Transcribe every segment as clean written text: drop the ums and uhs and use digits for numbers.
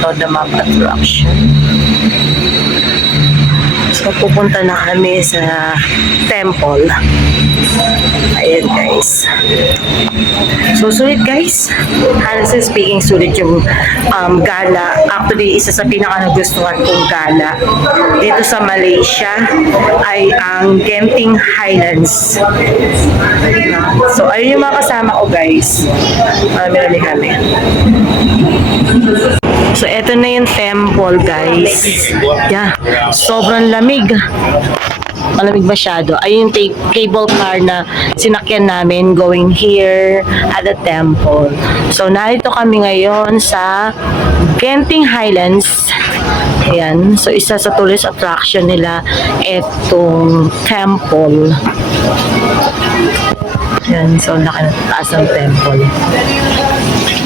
ito, the map attraction. So, pupunta na kami sa temple. Ayan, guys. So, sulit, guys. Honestly speaking, sulit yung gala. Actually, isa sa pinaka-nagustuhan kong gala dito sa Malaysia ay ang Genting Highlands. So, ayun yung mga kasama ko, guys. Marami kami. So, eto na yung temple, guys. Yeah. Sobrang lamig. Malamig masyado. Ayun yung cable car na sinakyan namin going here at the temple. So, narito kami ngayon sa Genting Highlands. Ayan. So, isa sa tourist attraction nila itong temple. Ayan. So, laki na taas ng temple.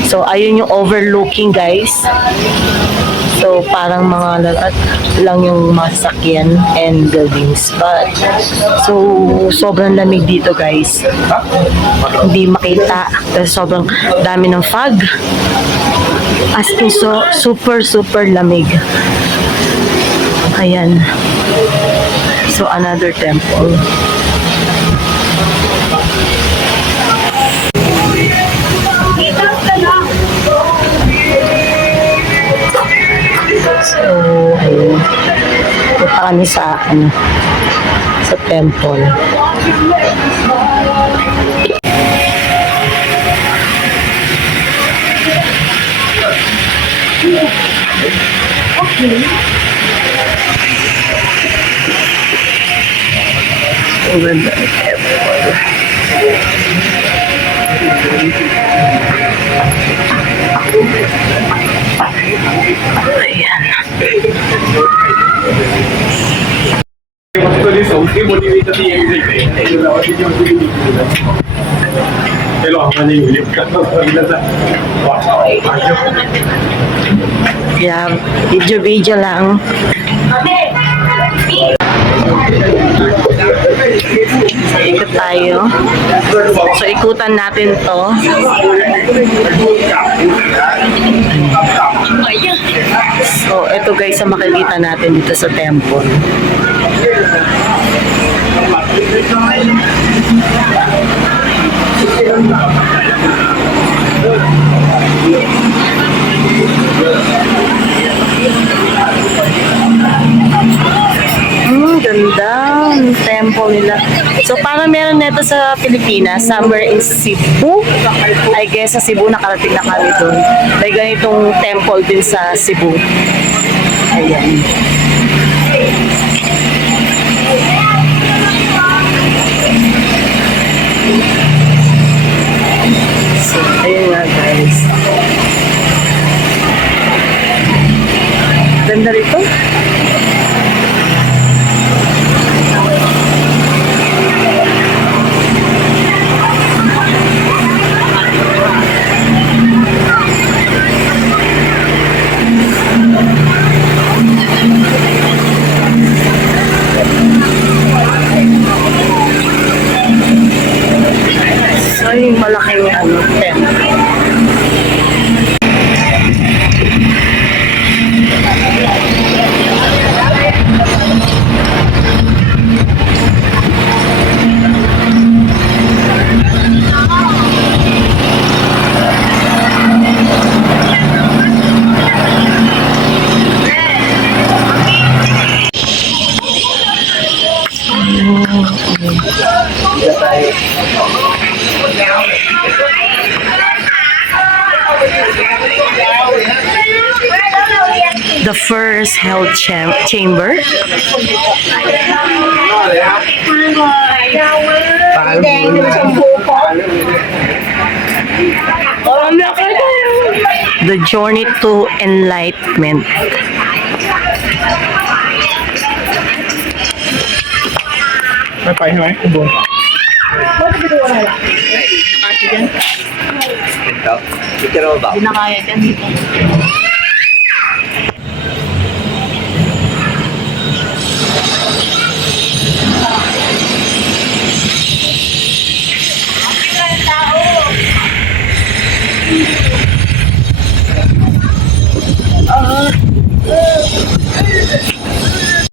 So, ayun yung overlooking, guys. So, parang mga lahat lang yung masakyan and buildings. But, so, sobrang lamig dito, guys. Hindi makita. Kasi sobrang dami ng fog. As in, so, super lamig. Ayan. So, another temple. So, ayun. Punta kami sa temple. Over the temple. Ayan. Yeah, video lang. Ikot tayo. So, ikutan natin to. So, ito guys ang makikita natin dito sa temple. Ganda ng temple nila. So, parang meron nito sa Pilipinas, somewhere in Cebu. I guess sa Cebu, nakarating na kami doon. May ganitong temple din sa Cebu. Ayan. So, ayun nga guys. Ganda rito. Ay, malaking temple. The first held chamber. The journey to enlightenment. May pahin mo eh. Ubon. Ito. Ito raw ba? Hindi na kaya dyan dito.